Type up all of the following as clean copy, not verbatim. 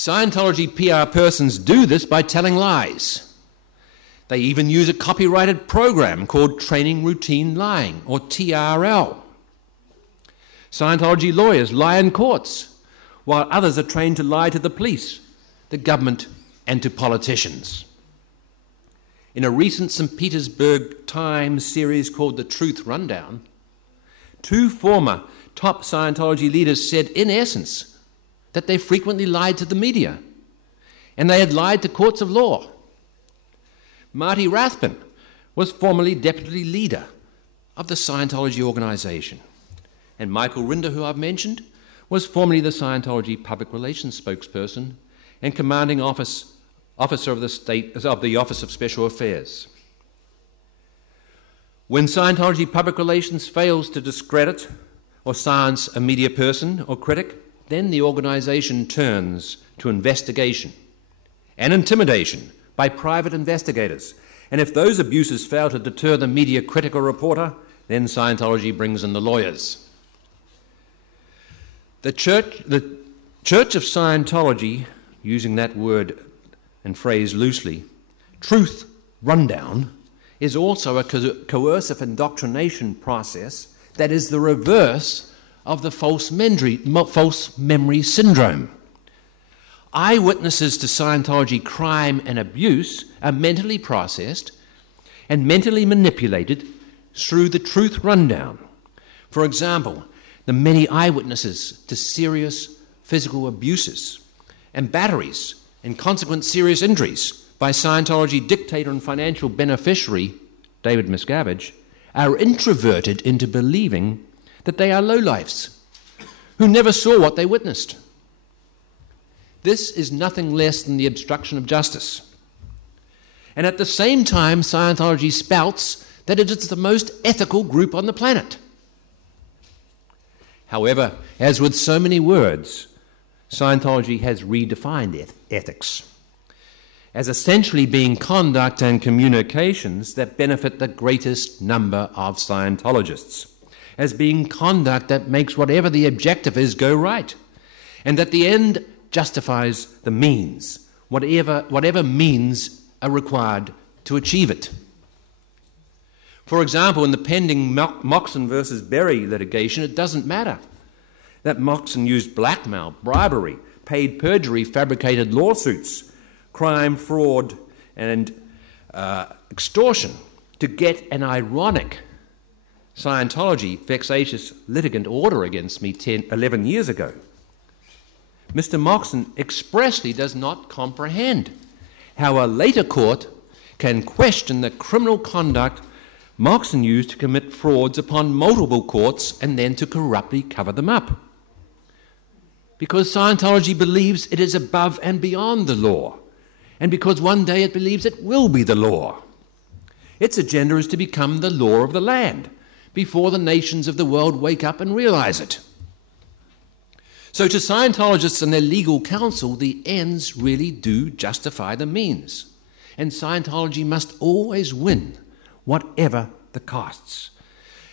Scientology PR persons do this by telling lies. They even use a copyrighted program called Training Routine Lying, or TRL. Scientology lawyers lie in courts, while others are trained to lie to the police, the government, and to politicians. In a recent St. Petersburg Times series called The Truth Rundown, 2 former top Scientology leaders said, in essence, that they frequently lied to the media, and they had lied to courts of law. Marty Rathbun was formerly deputy leader of the Scientology organization, and Michael Rinder, who I've mentioned, was formerly the Scientology public relations spokesperson and commanding officer of the Office of Special Affairs. When Scientology public relations fails to discredit or silence a media person or critic, then the organization turns to investigation and intimidation by private investigators. And if those abuses fail to deter the media critic or reporter, then Scientology brings in the lawyers. The Church of Scientology, using that word and phrase loosely, Truth Rundown, is also a coercive indoctrination process that is the reverse of the false memory syndrome. Eyewitnesses to Scientology crime and abuse are mentally processed and mentally manipulated through the Truth Rundown. For example, the many eyewitnesses to serious physical abuses and batteries and consequent serious injuries by Scientology dictator and financial beneficiary David Miscavige are introverted into believing that they are lowlifes who never saw what they witnessed. This is nothing less than the obstruction of justice. And at the same time, Scientology spouts that it is the most ethical group on the planet. However, as with so many words, Scientology has redefined ethics as essentially being conduct and communications that benefit the greatest number of Scientologists, as being conduct that makes whatever the objective is go right, and that the end justifies the means, whatever means are required to achieve it. For example, in the pending Moxon versus Berry litigation, it doesn't matter that Moxon used blackmail, bribery, paid perjury, fabricated lawsuits, crime, fraud, and extortion to get an ironic Scientology vexatious litigant order against me 11 years ago. Mr. Moxon expressly does not comprehend how a later court can question the criminal conduct Moxon used to commit frauds upon multiple courts and then to corruptly cover them up. Because Scientology believes it is above and beyond the law, and because one day it believes it will be the law. Its agenda is to become the law of the land before the nations of the world wake up and realize it. So to Scientologists and their legal counsel, the ends really do justify the means, and Scientology must always win, whatever the costs,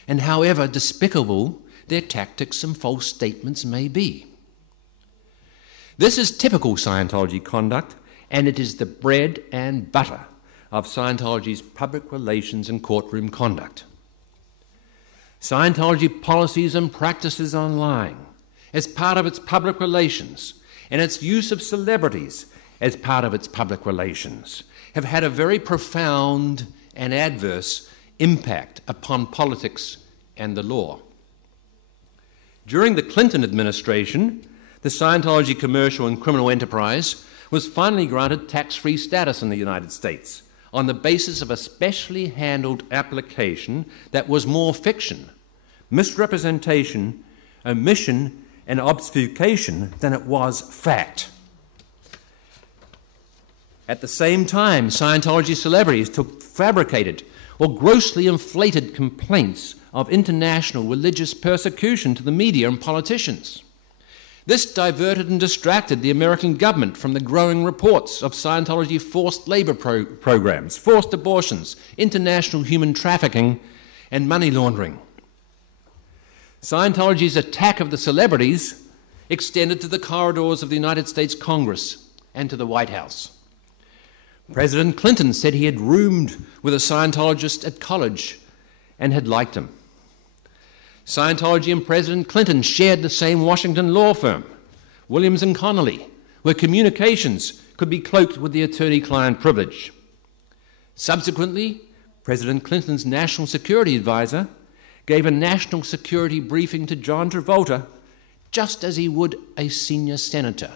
and however despicable their tactics and false statements may be. This is typical Scientology conduct, and it is the bread and butter of Scientology's public relations and courtroom conduct. Scientology policies and practices on lying as part of its public relations and its use of celebrities as part of its public relations have had a very profound and adverse impact upon politics and the law. During the Clinton administration, the Scientology commercial and criminal enterprise was finally granted tax-free status in the United States on the basis of a specially handled application that was more fiction, misrepresentation, omission, and obfuscation than it was fact. At the same time, Scientology celebrities took fabricated or grossly inflated complaints of international religious persecution to the media and politicians. This diverted and distracted the American government from the growing reports of Scientology forced labor programs, forced abortions, international human trafficking, and money laundering. Scientology's attack of the celebrities extended to the corridors of the United States Congress and to the White House. President Clinton said he had roomed with a Scientologist at college and had liked him. Scientology and President Clinton shared the same Washington law firm, Williams and Connolly, where communications could be cloaked with the attorney-client privilege. Subsequently, President Clinton's national security advisor gave a national security briefing to John Travolta just as he would a senior senator.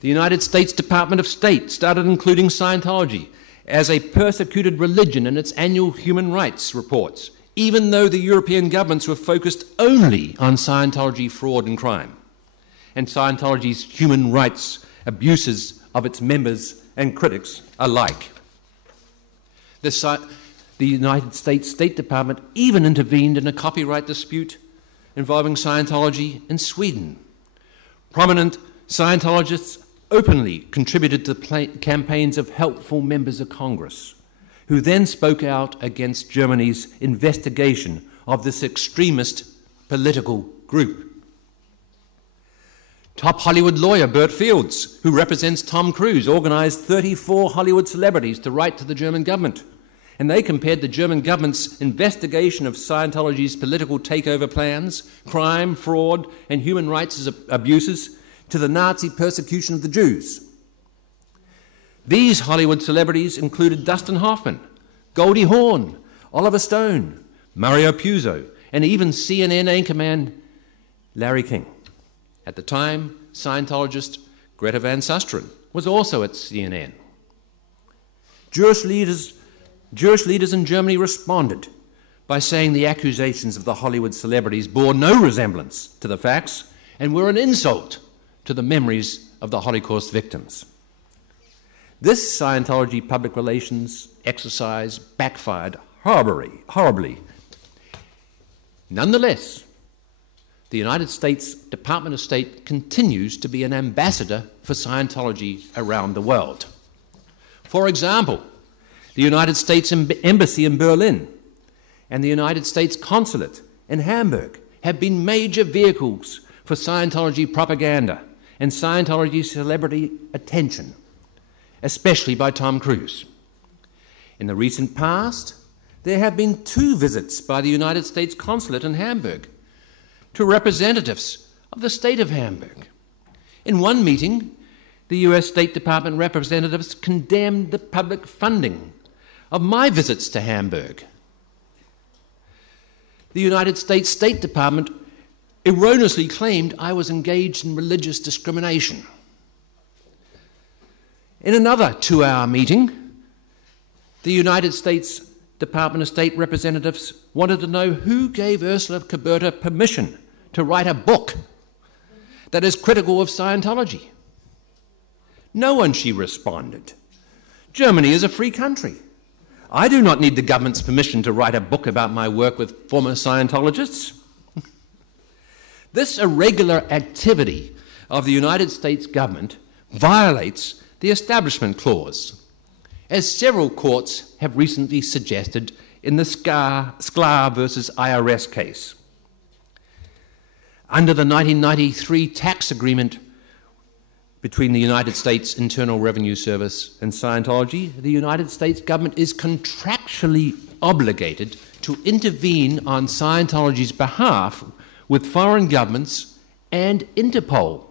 The United States Department of State started including Scientology as a persecuted religion in its annual human rights reports, even though the European governments were focused only on Scientology fraud and crime, and Scientology's human rights abuses of its members and critics alike. The United States State Department even intervened in a copyright dispute involving Scientology in Sweden. Prominent Scientologists openly contributed to the campaigns of helpful members of Congress, who then spoke out against Germany's investigation of this extremist political group. Top Hollywood lawyer Burt Fields, who represents Tom Cruise, organized 34 Hollywood celebrities to write to the German government, and they compared the German government's investigation of Scientology's political takeover plans, crime, fraud, and human rights abuses to the Nazi persecution of the Jews. These Hollywood celebrities included Dustin Hoffman, Goldie Hawn, Oliver Stone, Mario Puzo, and even CNN anchorman Larry King. At the time, Scientologist Greta Van Susteren was also at CNN. Jewish leaders in Germany responded by saying the accusations of the Hollywood celebrities bore no resemblance to the facts and were an insult to the memories of the Holocaust victims. This Scientology public relations exercise backfired horribly. Nonetheless, the United States Department of State continues to be an ambassador for Scientology around the world. For example, the United States Embassy in Berlin and the United States Consulate in Hamburg have been major vehicles for Scientology propaganda and Scientology celebrity attention, especially by Tom Cruise. In the recent past, there have been 2 visits by the United States Consulate in Hamburg to representatives of the state of Hamburg. In one meeting, the US State Department representatives condemned the public funding of my visits to Hamburg. The United States State Department erroneously claimed I was engaged in religious discrimination. In another 2-hour meeting, the United States Department of State representatives wanted to know who gave Ursula Caberta permission to write a book that is critical of Scientology. No one, she responded. Germany is a free country. I do not need the government's permission to write a book about my work with former Scientologists. This irregular activity of the United States government violates the Establishment Clause, as several courts have recently suggested in the Sklar versus IRS case. Under the 1993 tax agreement between the United States Internal Revenue Service and Scientology, the United States government is contractually obligated to intervene on Scientology's behalf with foreign governments and Interpol,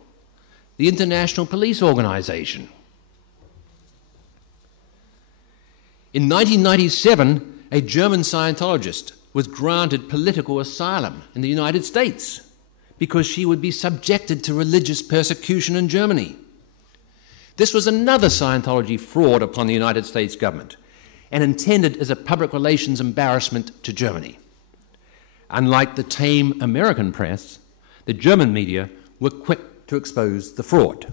the International Police Organization. In 1997, a German Scientologist was granted political asylum in the United States because she would be subjected to religious persecution in Germany. This was another Scientology fraud upon the United States government and intended as a public relations embarrassment to Germany. Unlike the tame American press, the German media were quick to expose the fraud.